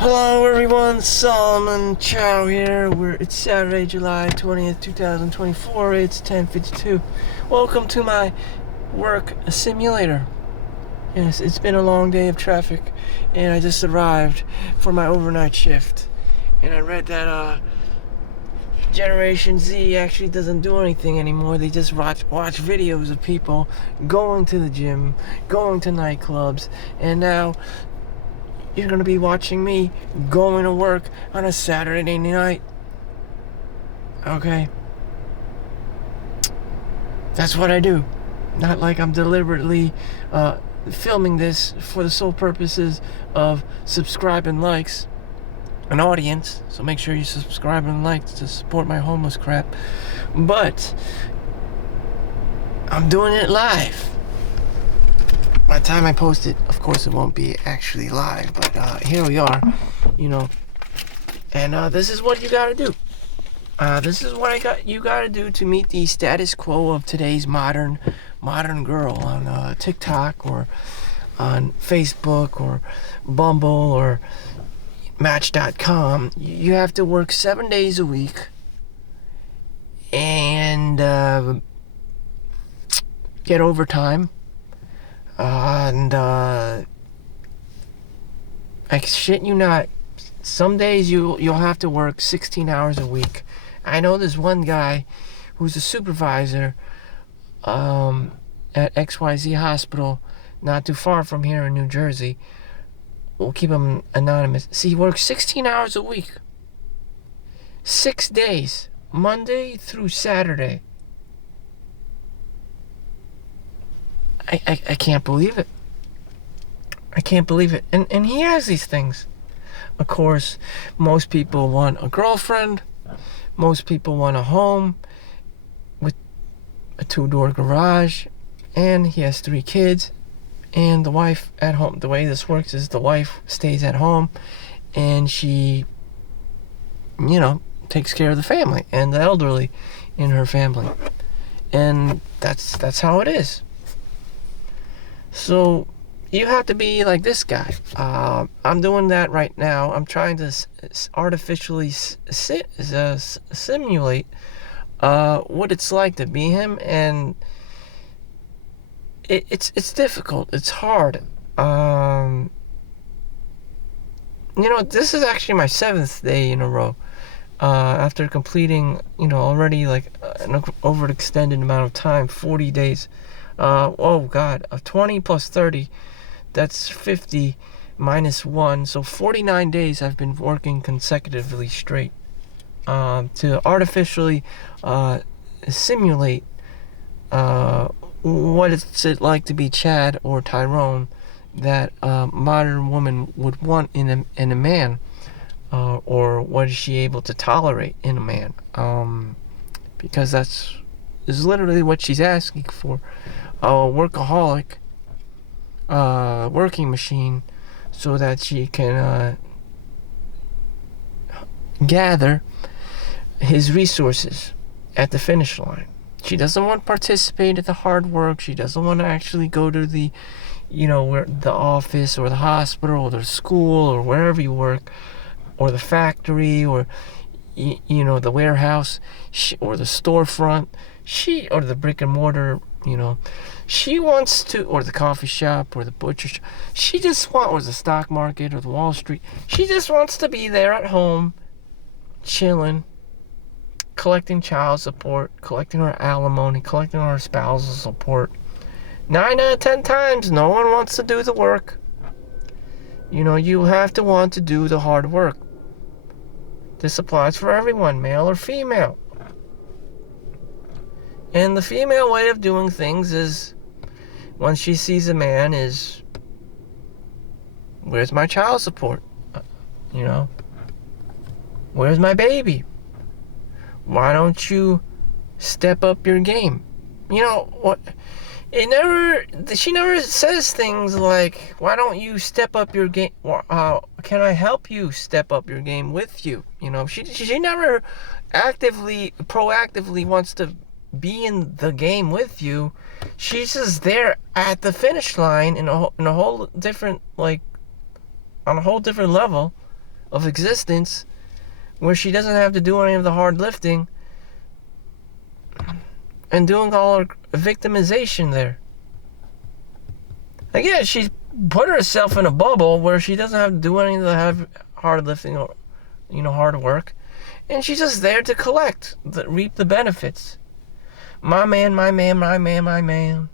Hello everyone, Solomon Chau here. It's Saturday, July 20th, 2024. It's 10:52. Welcome to my work simulator. Yes, it's been a long day of traffic, and I just arrived for my overnight shift. And I read that Generation Z actually doesn't do anything anymore. They just watch videos of people going to the gym, going to nightclubs, and now you're going to be watching me going to work on a Saturday night. Okay? That's what I do. Not like I'm deliberately filming this for the sole purposes of subscribing likes. An audience, so make sure you subscribe and like to support my homeless crap. But I'm doing it live. By the time I post it, of course, it won't be actually live, but here we are, and this is what you gotta do. This is what you gotta do to meet the status quo of today's modern girl on TikTok or on Facebook or Bumble or Match.com. You have to work 7 days a week and get overtime. And I shit you not, some days you'll have to work 16 hours a week. I know there's one guy who's a supervisor at XYZ hospital not too far from here in New Jersey. We'll keep him anonymous. See, he works 16 hours a week. 6 days, Monday through Saturday. I can't believe it. I can't believe it. And he has these things. Of course, most people want a girlfriend. Most people want a home with a 2-door garage. And he has 3 kids. And the wife at home. The way this works is the wife stays at home. And she, takes care of the family and the elderly in her family. And that's how it is. So you have to be like this guy. I'm doing that right now. I'm trying to artificially simulate what it's like to be him, and it's difficult. It's hard. This is actually my 7th day in a row. After completing, already like an overextended amount of time, 40 days. Oh God, 20 plus 30, that's 50 minus 1, so 49 days I've been working consecutively straight to artificially simulate what it's like to be Chad or Tyrone that a modern woman would want in a man, or what is she able to tolerate in a man, because that's is literally what she's asking for. A workaholic, working machine, so that she can gather his resources at the finish line. She doesn't want to participate in the hard work. She doesn't want to actually go to the, where the office or the hospital or the school or wherever you work, or the factory or the warehouse, or the storefront. Or the brick and mortar. She wants to, or the coffee shop, or the butcher shop. Or the stock market, or the Wall Street. She just wants to be there at home, chilling, collecting child support, collecting her alimony, collecting her spousal support. 9 out of 10 times, no one wants to do the work. You have to want to do the hard work. This applies for everyone, male or female. And the female way of doing things is, when she sees a man, is, where's my child support? Where's my baby? Why don't you step up your game? What? She never says things like, why don't you step up your game? Can I help you step up your game with you? She never proactively wants to be in the game with you. She's just there at the finish line in a whole different, on a whole different level, of existence where she doesn't have to do any of the hard lifting and doing all her victimization there. Again, she's put herself in a bubble where she doesn't have to do any of the hard lifting or, hard work. And she's just there to collect, reap the benefits. My man, my man, my man, my man.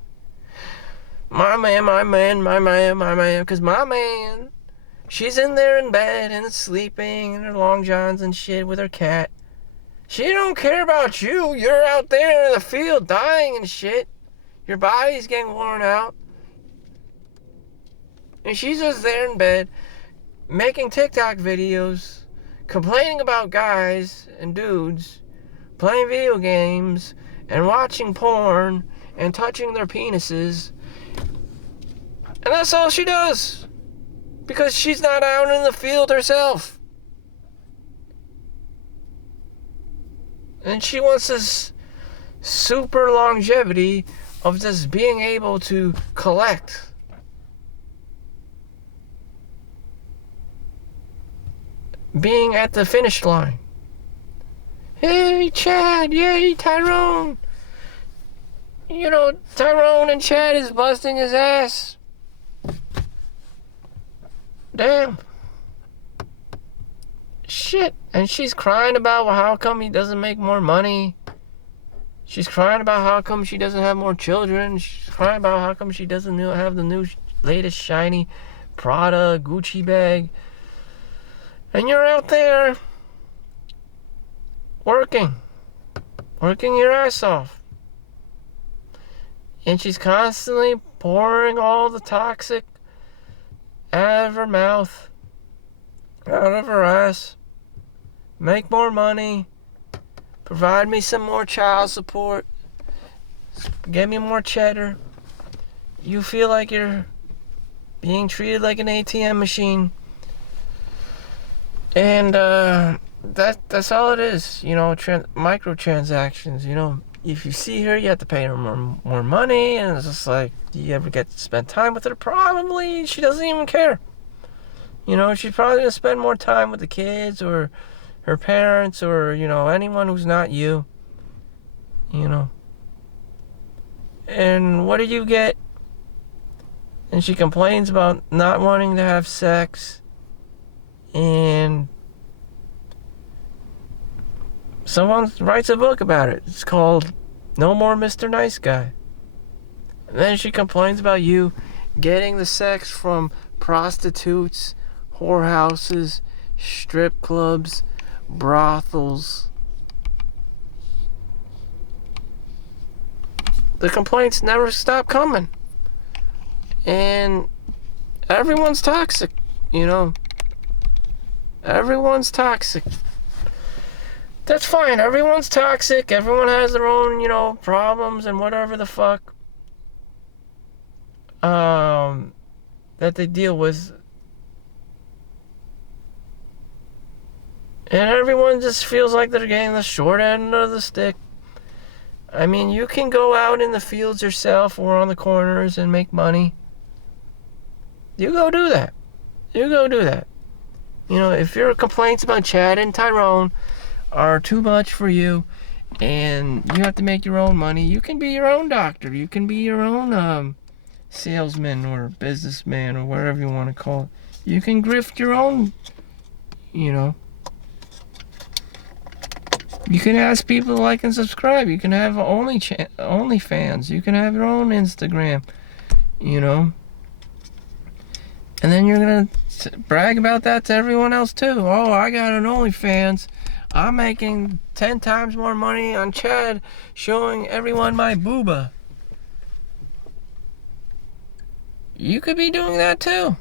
My man, my man, my man, my man. Because my man, she's in there in bed and sleeping in her long johns and shit with her cat. She don't care about you. You're out there in the field dying and shit. Your body's getting worn out. And she's just there in bed making TikTok videos, complaining about guys and dudes playing video games and watching porn and touching their penises. And that's all she does. Because she's not out in the field herself. And she wants this super longevity of just being able to collect. Being at the finish line. Hey, Chad. Yay, Tyrone. Tyrone and Chad is busting his ass. Damn. Shit. And she's crying about how come he doesn't make more money. She's crying about how come she doesn't have more children. She's crying about how come she doesn't have the new latest shiny Prada Gucci bag. And you're out there working your ass off. And she's constantly pouring all the toxic out of her mouth, out of her ass. Make more money. Provide me some more child support. Get me more cheddar. You feel like you're being treated like an ATM machine. And that's all it is, microtransactions. If you see her, you have to pay her more money, and it's just like, do you ever get to spend time with her? Probably. She doesn't even care. She's probably gonna spend more time with the kids or her parents or anyone who's not you. And what do you get? And she complains about not wanting to have sex. And someone writes a book about it. It's called No More Mr. Nice Guy. And then she complains about you getting the sex from prostitutes, whorehouses, strip clubs, brothels. The complaints never stop coming. And everyone's toxic, Everyone's toxic. That's fine. Everyone's toxic. Everyone has their own, problems and whatever the fuck that they deal with. And everyone just feels like they're getting the short end of the stick. I mean, you can go out in the fields yourself or on the corners and make money. You go do that. If your complaints about Chad and Tyrone are too much for you and you have to make your own money, you can be your own doctor. You can be your own salesman or businessman or whatever you want to call it. You can grift your own, You can ask people to like and subscribe. You can have OnlyFans. You can have your own Instagram, And then you're going to brag about that to everyone else too. Oh, I got an OnlyFans. I'm making 10 times more money on Chad showing everyone my booba. You could be doing that too.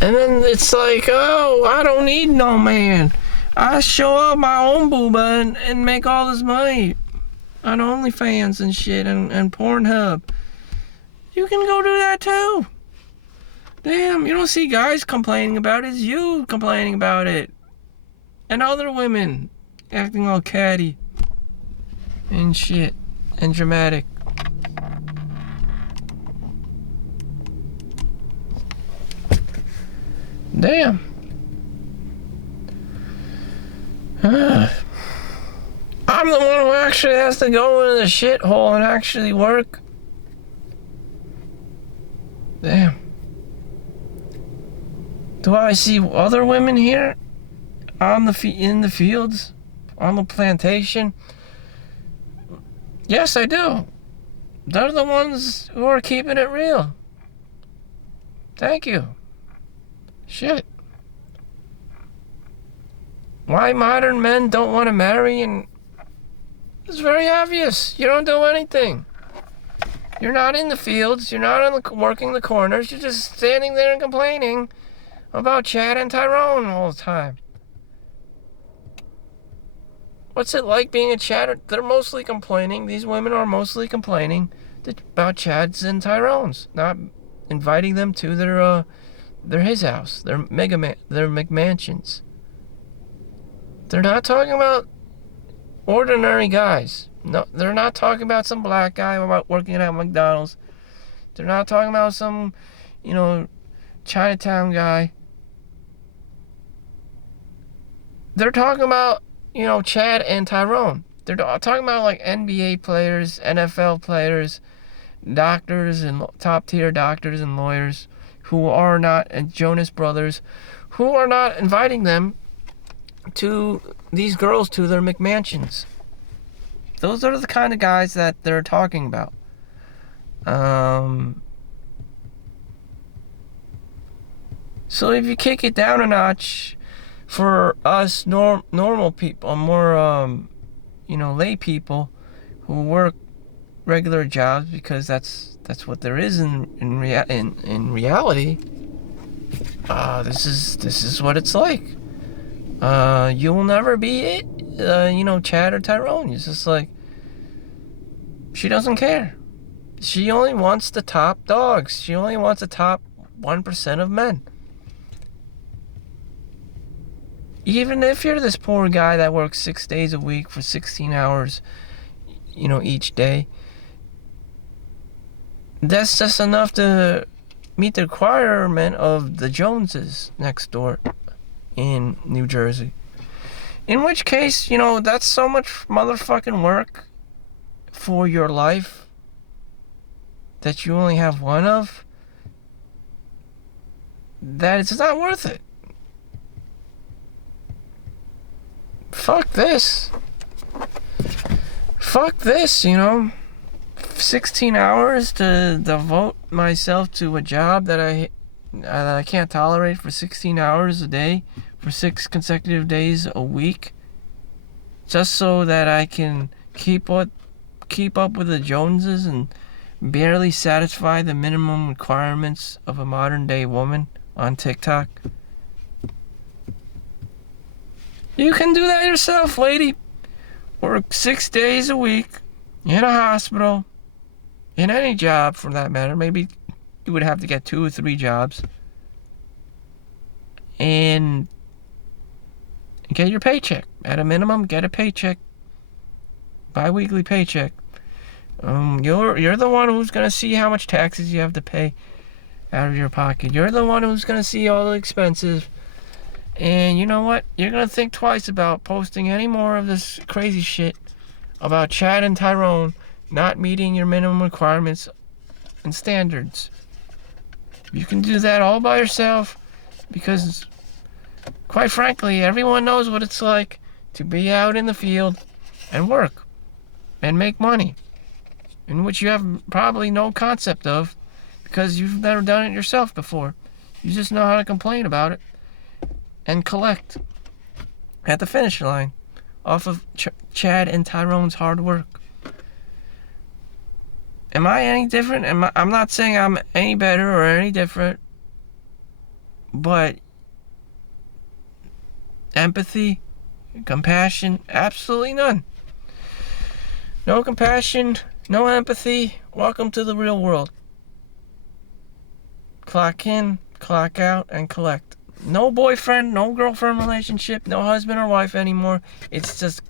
And then it's like, oh, I don't need no man. I show up my own booba and make all this money on OnlyFans and shit and Pornhub. You can go do that too. Damn, you don't see guys complaining about it. It's you complaining about it. And other women acting all catty. and shit and dramatic. Damn. I'm the one who actually has to go into the shithole and actually work. Damn. Do I see other women here on in the fields, on the plantation? Yes, I do. They're the ones who are keeping it real. Thank you. Shit. Why modern men don't want to marry, and it's very obvious. You don't do anything. You're not in the fields. You're not working the corners. You're just standing there and complaining about Chad and Tyrone all the time. What's it like being a Chad? They're mostly complaining. These women are mostly complaining about Chads and Tyrones, not inviting them to his house, their McMansions. They're not talking about ordinary guys. No, they're not talking about some black guy about working at McDonald's. They're not talking about some, Chinatown guy. They're talking about, Chad and Tyrone. They're talking about like NBA players, NFL players, doctors and top-tier doctors and lawyers who are not, and Jonas Brothers, who are not inviting them to these girls to their McMansions. Those are the kind of guys that they're talking about. So if you kick it down a notch for us normal people, more lay people who work regular jobs, because that's what there is in reality. This is what it's like. You will never be it, Chad or Tyrone. It's just like, she doesn't care. She only wants the top dogs. She only wants the top 1% of men. Even if you're this poor guy that works 6 days a week for 16 hours, each day, that's just enough to meet the requirement of the Joneses next door in New Jersey. In which case, that's so much motherfucking work for your life that you only have one of, that it's not worth it. Fuck this. 16 hours to devote myself to a job that I can't tolerate for 16 hours a day, for 6 consecutive days a week, just so that I can keep up with the Joneses and barely satisfy the minimum requirements of a modern day woman on TikTok. You can do that yourself, lady. Work 6 days a week in a hospital, in any job for that matter. Maybe you would have to get 2 or 3 jobs, and get your paycheck. At a minimum, get a paycheck, bi-weekly paycheck. You're the one who's gonna see how much taxes you have to pay out of your pocket. You're the one who's gonna see all the expenses. And you know what? You're gonna think twice about posting any more of this crazy shit about Chad and Tyrone not meeting your minimum requirements and standards. You can do that all by yourself, because quite frankly, everyone knows what it's like to be out in the field and work and make money, in which you have probably no concept of, because you've never done it yourself before. You just know how to complain about it and collect at the finish line off of Chad and Tyrone's hard work. Am I any different? I'm not saying I'm any better or any different, but empathy, compassion, absolutely none. No compassion, no empathy. Welcome to the real world. Clock in, clock out, and collect. No boyfriend, no girlfriend relationship, no husband or wife anymore. It's just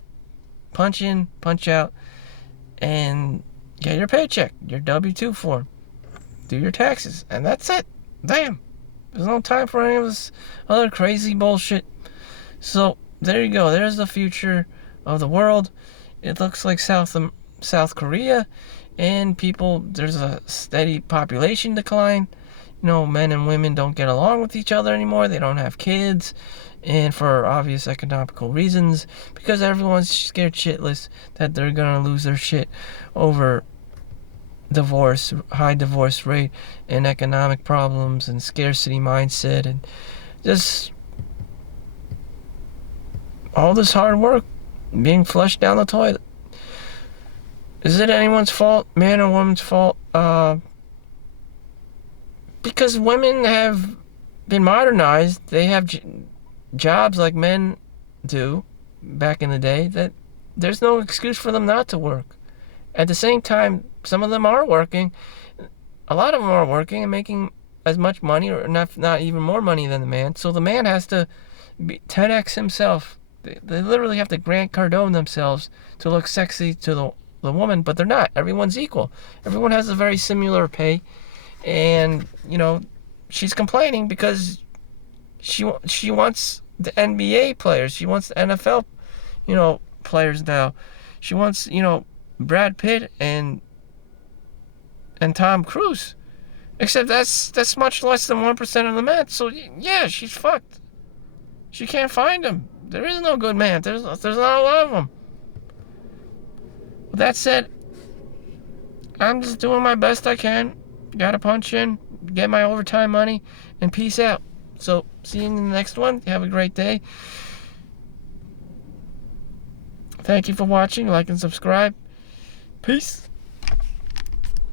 punch in, punch out. and get your paycheck, your W-2 form, do your taxes, and that's it. Damn. There's no time for any of this other crazy bullshit. So there you go. There's the future of the world. It looks like South Korea, and there's a steady population decline. Men and women don't get along with each other anymore. They don't have kids, and for obvious economical reasons, because everyone's scared shitless that they're gonna lose their shit over divorce, high divorce rate, and economic problems, and scarcity mindset, and just all this hard work being flushed down the toilet. Is it anyone's fault, man or woman's fault? Because women have been modernized. They have jobs like men do back in the day, that there's no excuse for them not to work. At the same time, some of them are working. A lot of them are working and making as much money, or not even more money than the man. So the man has to be 10x himself. They literally have to Grant Cardone themselves to look sexy to the woman, but they're not. Everyone's equal. Everyone has a very similar pay. And, she's complaining because she wants the NBA players. She wants the NFL, players now. She wants, Brad Pitt and Tom Cruise. Except that's much less than 1% of the men. So, yeah, she's fucked. She can't find them. There is no good man. There's not a lot of them. With that said, I'm just doing my best I can. Gotta punch in, get my overtime money, and peace out. So, see you in the next one. Have a great day. Thank you for watching. Like and subscribe. Peace.